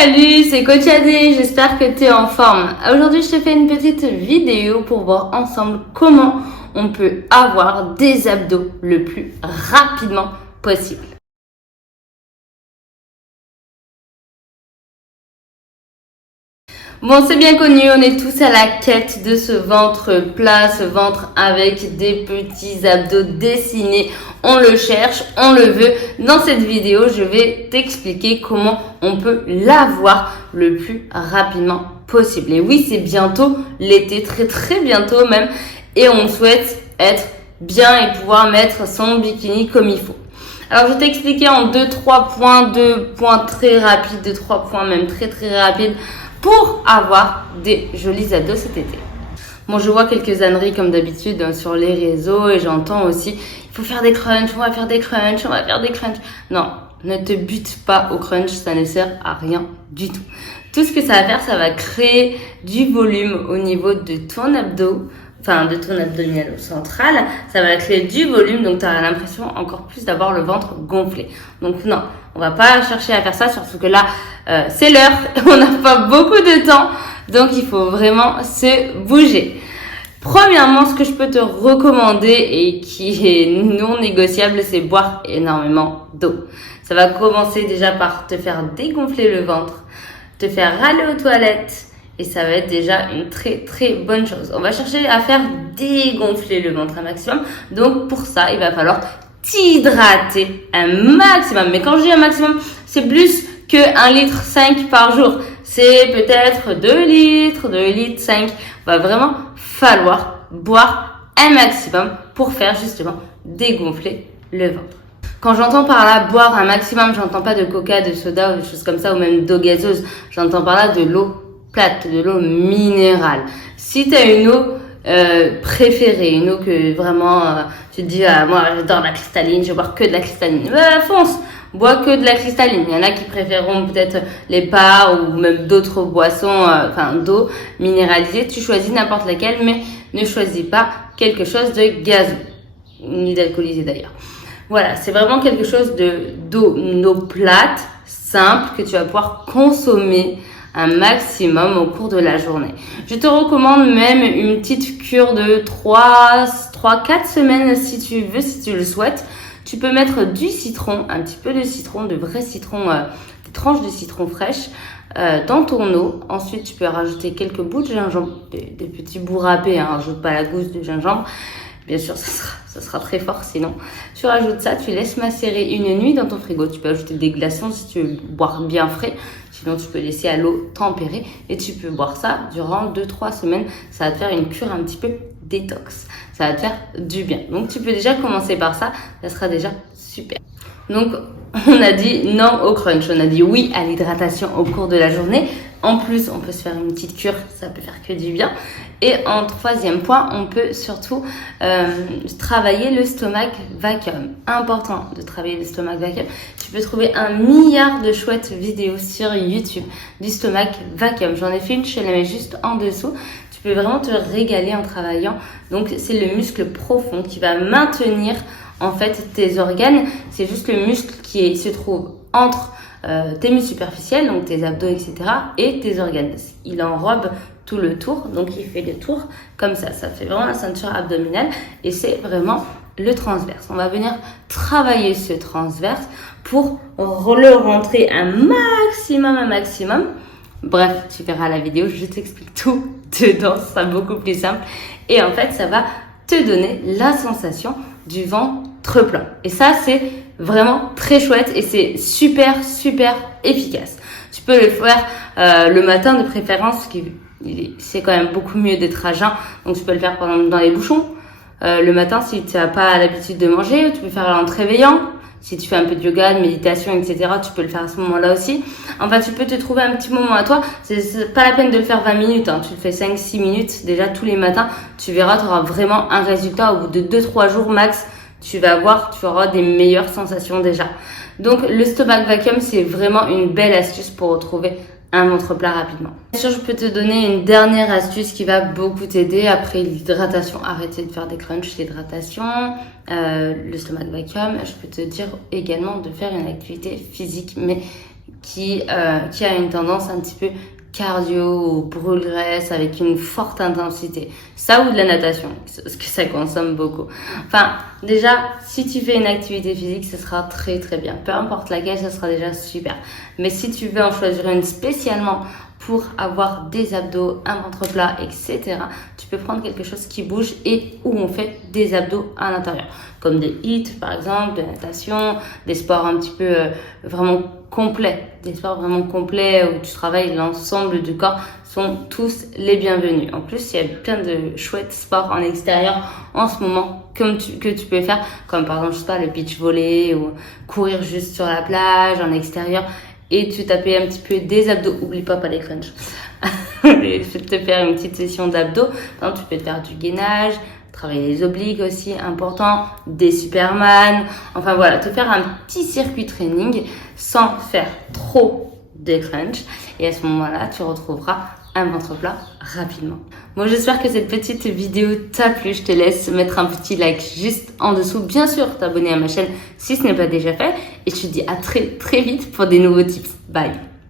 Salut, c'est Coach Adé, j'espère que tu es en forme. Aujourd'hui, je te fais une petite vidéo pour voir ensemble comment on peut avoir des abdos le plus rapidement possible. Bon, c'est bien connu, on est tous à la quête de ce ventre plat, ce ventre avec des petits abdos dessinés. On le cherche, on le veut. Dans cette vidéo, je vais t'expliquer comment on peut l'avoir le plus rapidement possible. Et oui, c'est bientôt l'été, très bientôt même. Et on souhaite être bien et pouvoir mettre son bikini comme il faut. Alors, je vais t'expliquer en 2-3 points, 2 points très rapides, 2-3 points même très rapides pour avoir des jolis abdos cet été. Bon, je vois quelques âneries comme d'habitude sur les réseaux et j'entends aussi il faut faire des crunchs, on va faire des crunchs, on va faire des crunchs. Non, ne te bute pas au crunch, ça ne sert à rien du tout. Tout ce que ça va faire, ça va créer du volume au niveau de ton abdos, enfin de ton abdominal central, ça va créer du volume, donc tu auras l'impression encore plus d'avoir le ventre gonflé. Donc non, on va pas chercher à faire ça, surtout que là, c'est l'heure, on n'a pas beaucoup de temps, donc il faut vraiment se bouger. Premièrement, ce que je peux te recommander et qui est non négociable, c'est boire énormément d'eau. Ça va commencer déjà par te faire dégonfler le ventre, te faire aller aux toilettes, et ça va être déjà une très bonne chose. On va chercher à faire dégonfler le ventre un maximum. Donc pour ça, il va falloir t'hydrater un maximum. Mais quand je dis un maximum, c'est plus que 1,5 litre par jour. C'est peut-être 2 litres, 2 litres 5. Il va vraiment falloir boire un maximum pour faire justement dégonfler le ventre. Quand j'entends par là boire un maximum, j'entends pas de coca, de soda ou des choses comme ça, ou même d'eau gazeuse. J'entends par là de l'eau plate, de l'eau minérale. Si tu as une eau préférée, une eau que vraiment tu te dis moi j'adore la cristalline, je vais boire que de la cristalline, fonce, bois que de la cristalline. Il y en a qui préféreront peut-être les PAR ou même d'autres boissons, d'eau minéralisée. Tu choisis n'importe laquelle, mais ne choisis pas quelque chose de gazeux, ni d'alcoolisé d'ailleurs. Voilà, c'est vraiment quelque chose d'eau, une eau plate, simple, que tu vas pouvoir consommer un maximum au cours de la journée. Je te recommande même une petite cure de 3-4 semaines si tu veux, si tu le souhaites. Tu peux mettre du citron, un petit peu de citron, de vrai citron, des tranches de citron fraîches dans ton eau. Ensuite, tu peux rajouter quelques bouts de gingembre, des petits bouts râpés, hein, rajoute pas la gousse de gingembre. Bien sûr, ça sera très fort sinon. Tu rajoutes ça, tu laisses macérer une nuit dans ton frigo. Tu peux ajouter des glaçons si tu veux boire bien frais. Sinon, tu peux laisser à l'eau tempérée et tu peux boire ça durant 2-3 semaines. Ça va te faire une cure un petit peu détox. Ça va te faire du bien. Donc, tu peux déjà commencer par ça. Ça sera déjà super. Donc, on a dit non au crunch. On a dit oui à l'hydratation au cours de la journée. En plus, on peut se faire une petite cure. Ça peut faire que du bien. Et en troisième point, on peut surtout travailler le stomach vacuum. Important de travailler le stomach vacuum. Tu peux trouver 1 milliard de chouettes vidéos sur YouTube du stomach vacuum. J'en ai fait une, je te la mets juste en dessous. Tu peux vraiment te régaler en travaillant. Donc, c'est le muscle profond qui va maintenir en fait tes organes. C'est juste le muscle qui se trouve entre tes muscles superficiels, donc tes abdos, etc. et tes organes. Il enrobe tout le tour, donc il fait le tour comme ça. Ça fait vraiment la ceinture abdominale et c'est vraiment le transverse. On va venir travailler ce transverse pour le rentrer un maximum. Bref, tu verras la vidéo, je t'explique tout dedans, ça sera beaucoup plus simple. Et en fait, ça va te donner la sensation du ventre plein. Et ça, c'est vraiment très chouette et c'est super efficace. Tu peux le faire le matin de préférence, c'est quand même beaucoup mieux d'être à jeun. Donc, tu peux le faire dans les bouchons. Le matin, si tu n'as pas l'habitude de manger, tu peux faire en te réveillant. Si tu fais un peu de yoga, de méditation, etc., tu peux le faire à ce moment-là aussi. Enfin, tu peux te trouver un petit moment à toi. C'est pas la peine de le faire 20 minutes. Hein. Tu le fais 5-6 minutes déjà tous les matins. Tu verras, tu auras vraiment un résultat. Au bout de 2-3 jours max, tu auras des meilleures sensations déjà. Donc, le stomach vacuum, c'est vraiment une belle astuce pour retrouver un ventre plat rapidement. Bien sûr, je peux te donner une dernière astuce qui va beaucoup t'aider après l'hydratation. Arrêtez de faire des crunchs, l'hydratation, le stomach vacuum. Je peux te dire également de faire une activité physique, mais qui a une tendance un petit peu cardio ou brûle-graisse avec une forte intensité. Ça ou de la natation, parce que ça consomme beaucoup. Enfin, déjà, si tu fais une activité physique, ce sera très très bien. Peu importe laquelle, ça sera déjà super. Mais si tu veux en choisir une spécialement pour avoir des abdos, un ventre plat, etc., tu peux prendre quelque chose qui bouge et où on fait des abdos à l'intérieur. Comme des HIIT par exemple, de la natation, des sports un petit peu vraiment complets. Des sports vraiment complets où tu travailles l'ensemble du corps sont tous les bienvenus. En plus, il y a plein de chouettes sports en extérieur en ce moment que tu peux faire, comme par exemple, je sais pas, le beach volley ou courir juste sur la plage en extérieur. Et tu tapais un petit peu des abdos. Oublie pas les crunchs. Je vais te faire une petite session d'abdos. Par exemple, tu peux te faire du gainage, travailler les obliques aussi, important, des Superman. Enfin voilà, te faire un petit circuit training sans faire trop de crunch. Et à ce moment-là, tu retrouveras un ventre plat rapidement. Bon, j'espère que cette petite vidéo t'a plu. Je te laisse mettre un petit like juste en dessous. Bien sûr, t'abonner à ma chaîne si ce n'est pas déjà fait. Et je te dis à très très vite pour des nouveaux tips. Bye!